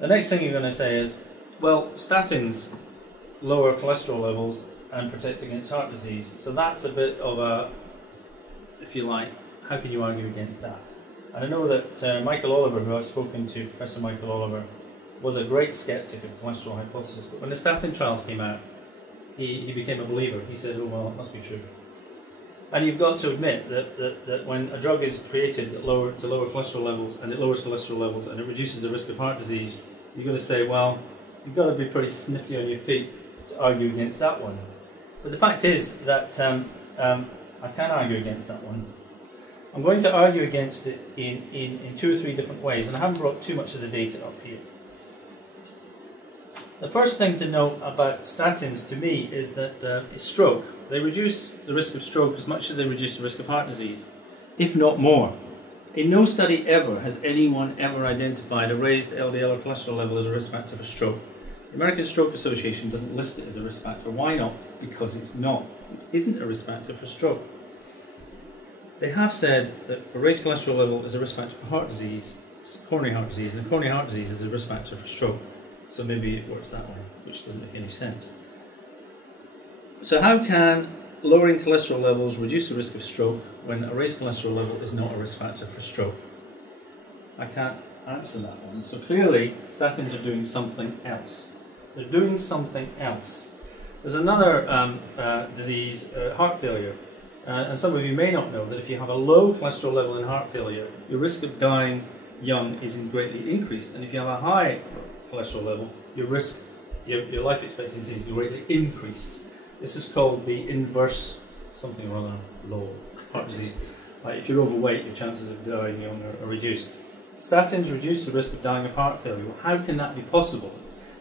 The next thing you're going to say is, well, statins lower cholesterol levels and protect against heart disease. So that's a bit of a, if you like, how can you argue against that? And I know that Michael Oliver, who I've spoken to, Professor Michael Oliver, was a great skeptic of the cholesterol hypothesis. But when the statin trials came out, he became a believer. He said, oh, well, it must be true. And you've got to admit that when a drug is created to lower cholesterol levels, and it lowers cholesterol levels, and it reduces the risk of heart disease, you've got to say, well, you've got to be pretty sniffy on your feet to argue against that one. But the fact is that I can argue against that one. I'm going to argue against it in 2 or 3 different ways, and I haven't brought too much of the data up here. The first thing to note about statins to me is that is stroke. They reduce the risk of stroke as much as they reduce the risk of heart disease, if not more. In no study ever has anyone ever identified a raised LDL or cholesterol level as a risk factor for stroke. The American Stroke Association doesn't list it as a risk factor. Why not? Because it's not. It isn't a risk factor for stroke. They have said that a raised cholesterol level is a risk factor for heart disease, coronary heart disease, and coronary heart disease is a risk factor for stroke. So maybe it works that way, which doesn't make any sense. So how can lowering cholesterol levels reduce the risk of stroke when a raised cholesterol level is not a risk factor for stroke? I can't answer that one. So clearly, statins are doing something else. They're doing something else. There's another disease, heart failure. And some of you may not know that if you have a low cholesterol level in heart failure, your risk of dying young is greatly increased. And if you have a high cholesterol level, your life expectancy is greatly increased. This is called the inverse something or other law of heart disease. Like if you're overweight, your chances of dying young are reduced. Statins reduce the risk of dying of heart failure. Well, how can that be possible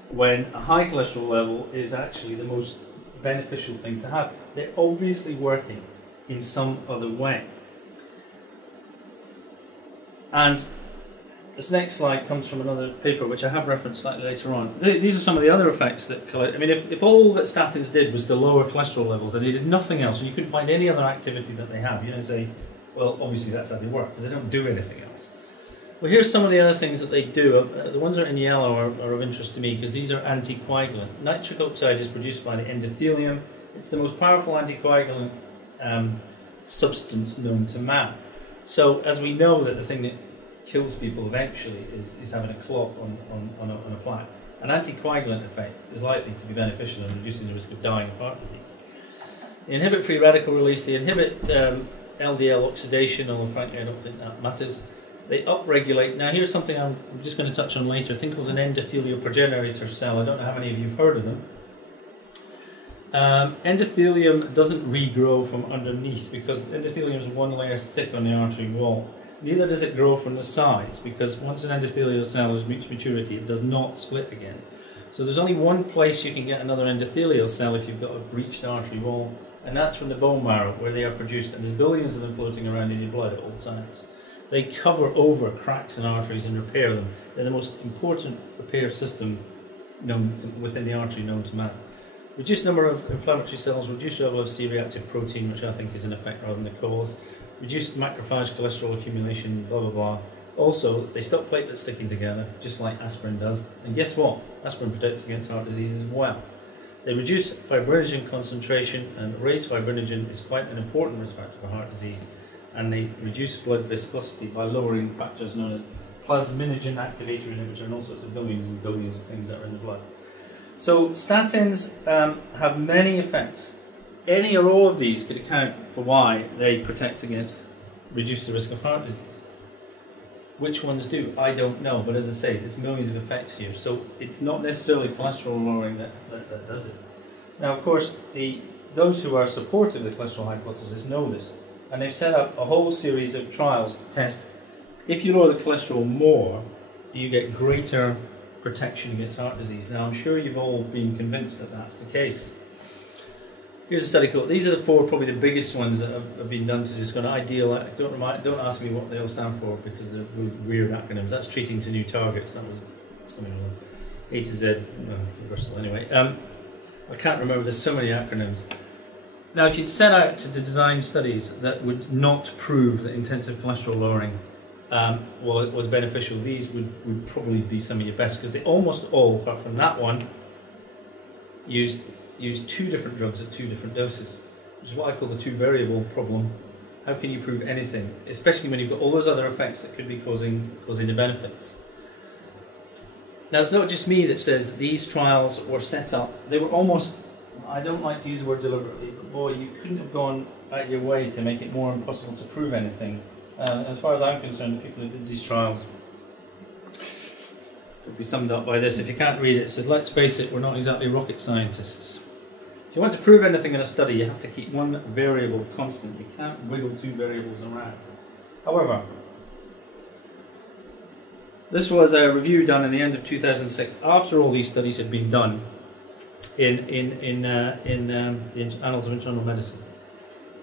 when a high cholesterol level is actually the most beneficial thing to have? They're obviously working in some other way. And this next slide comes from another paper which I have referenced slightly later on. These are some of the other effects that, I mean, if all that statins did was to lower cholesterol levels, then they did nothing else, and you couldn't find any other activity that they have. You don't say, well, obviously that's how they work, because they don't do anything else. Well, here's some of the other things that they do. The ones that are in yellow are of interest to me, because these are anticoagulants. Nitric oxide is produced by the endothelium. It's the most powerful anticoagulant substance known to man. So, as we know that the thing that kills people eventually is having a clot on a plaque. An anticoagulant effect is likely to be beneficial in reducing the risk of dying of heart disease. They inhibit free radical release, they inhibit LDL oxidation, although frankly I don't think that matters. They upregulate. Now here's something I'm just going to touch on later, a thing called an endothelial progenitor cell. I don't know how many of you have heard of them. Endothelium doesn't regrow from underneath because endothelium is one layer thick on the artery wall. Neither does it grow from the sides, because once an endothelial cell has reached maturity, it does not split again. So there's only one place you can get another endothelial cell if you've got a breached artery wall, and that's from the bone marrow, where they are produced, and there's billions of them floating around in your blood at all times. They cover over cracks in arteries and repair them. They're the most important repair system within the artery known to man. Reduced number of inflammatory cells, reduced level of C-reactive protein, which I think is an effect rather than the cause. Reduced macrophage cholesterol accumulation, blah blah blah. Also, they stop platelets sticking together, just like aspirin does. And guess what? Aspirin protects against heart disease as well. They reduce fibrinogen concentration, and raised fibrinogen is quite an important risk factor for heart disease. And they reduce blood viscosity by lowering factors known as plasminogen activator inhibitor, and all sorts of billions and billions of things that are in the blood. So statins have many effects. Any or all of these could account for why they protect against, reduce the risk of heart disease. Which ones do? I don't know, but as I say, there's millions of effects here, so it's not necessarily cholesterol lowering that does it. Now, of course, those who are supportive of the cholesterol hypothesis know this, and they've set up a whole series of trials to test if you lower the cholesterol more, you get greater protection against heart disease. Now, I'm sure you've all been convinced that that's the case. Here's a study called, these are the 4 probably the biggest ones that have been done to just kind of ideal. Don't ask me what they all stand for because they're really weird acronyms. That's treating to new targets. That was something like A to Z, universal anyway. I can't remember, there's so many acronyms. Now, if you'd set out to design studies that would not prove that intensive cholesterol lowering well, it was beneficial. These would probably be some of your best, because they almost all, apart from that one, used two different drugs at two different doses, which is what I call the two variable problem. How can you prove anything, especially when you've got all those other effects that could be causing the benefits? Now, it's not just me that says these trials were set up. They were almost, I don't like to use the word deliberately, but boy, you couldn't have gone out your way to make it more impossible to prove anything. As far as I'm concerned, the people who did these trials could be summed up by this. If you can't read it, it said, let's face it, we're not exactly rocket scientists. If you want to prove anything in a study, you have to keep one variable constant. You can't wiggle two variables around. However, this was a review done in the end of 2006, after all these studies had been done in the Annals of Internal Medicine.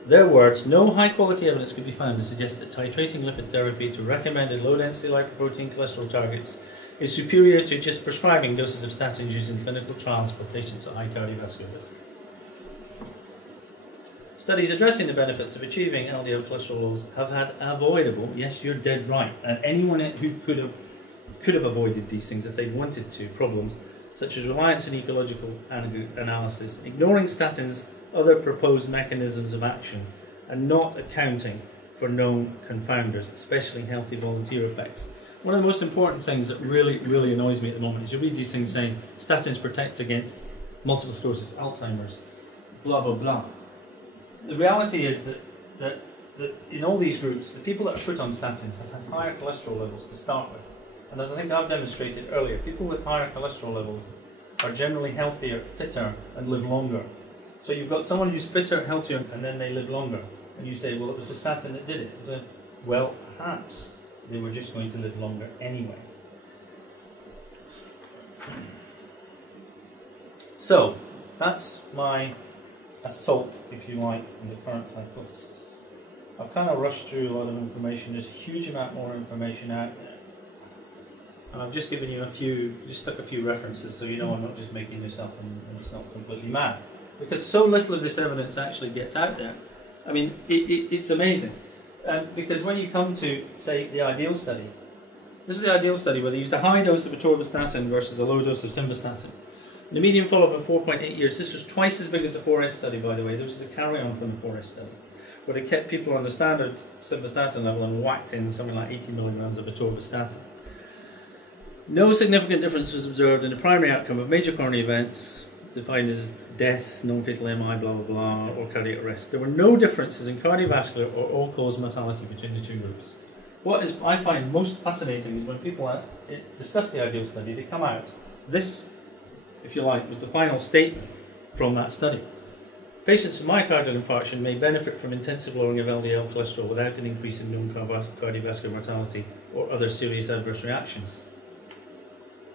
Their words: no high-quality evidence could be found to suggest that titrating lipid therapy to recommended low-density lipoprotein cholesterol targets is superior to just prescribing doses of statins used in clinical trials for patients at high cardiovascular risk. Studies addressing the benefits of achieving LDL cholesterol levels have had avoidable, yes, you're dead right, and anyone who could have avoided these things if they'd wanted to, problems such as reliance on ecological analysis, ignoring statins' other proposed mechanisms of action, and not accounting for known confounders, especially healthy volunteer effects. One of the most important things that really, really annoys me at the moment is you read these things saying statins protect against multiple sclerosis, Alzheimer's, blah, blah, blah. The reality is that in all these groups, the people that are put on statins have had higher cholesterol levels to start with. And as I think I've demonstrated earlier, people with higher cholesterol levels are generally healthier, fitter, and live longer. So you've got someone who's fitter, healthier, and then they live longer. And you say, well, it was the statin that did it. Well, perhaps they were just going to live longer anyway. So, that's my assault, if you like, on the current hypothesis. I've kind of rushed through a lot of information. There's a huge amount more information out there. And I've just given you just stuck a few references so you know I'm not just making this up and it's not completely mad. Because so little of this evidence actually gets out there. I mean, it's amazing. Because when you come to, say, the ideal study, this is the ideal study where they used a high dose of atorvastatin versus a low dose of simvastatin. The median follow-up of 4.8 years. This was twice as big as the 4S study, by the way. This was a carry-on from the 4S study, where they kept people on the standard simvastatin level and whacked in something like 80 milligrams of atorvastatin. No significant difference was observed in the primary outcome of major coronary events, defined as death, non-fatal MI, blah, blah, blah, or cardiac arrest. There were no differences in cardiovascular or all-cause mortality between the two groups. What I find most fascinating is when people discuss the ideal study, they come out. This, if you like, was the final statement from that study. Patients with myocardial infarction may benefit from intensive lowering of LDL cholesterol without an increase in known cardiovascular mortality or other serious adverse reactions.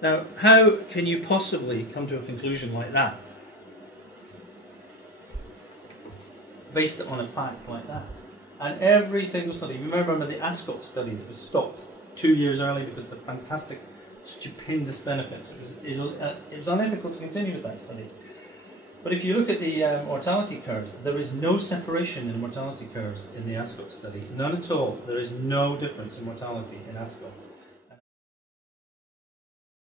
Now, how can you possibly come to a conclusion like that based on a fact like that? And every single study, remember the Ascot study that was stopped 2 years early because of the fantastic, stupendous benefits. It was unethical to continue with that study. But if you look at the mortality curves, there is no separation in mortality curves in the Ascot study. None at all. There is no difference in mortality in Ascot.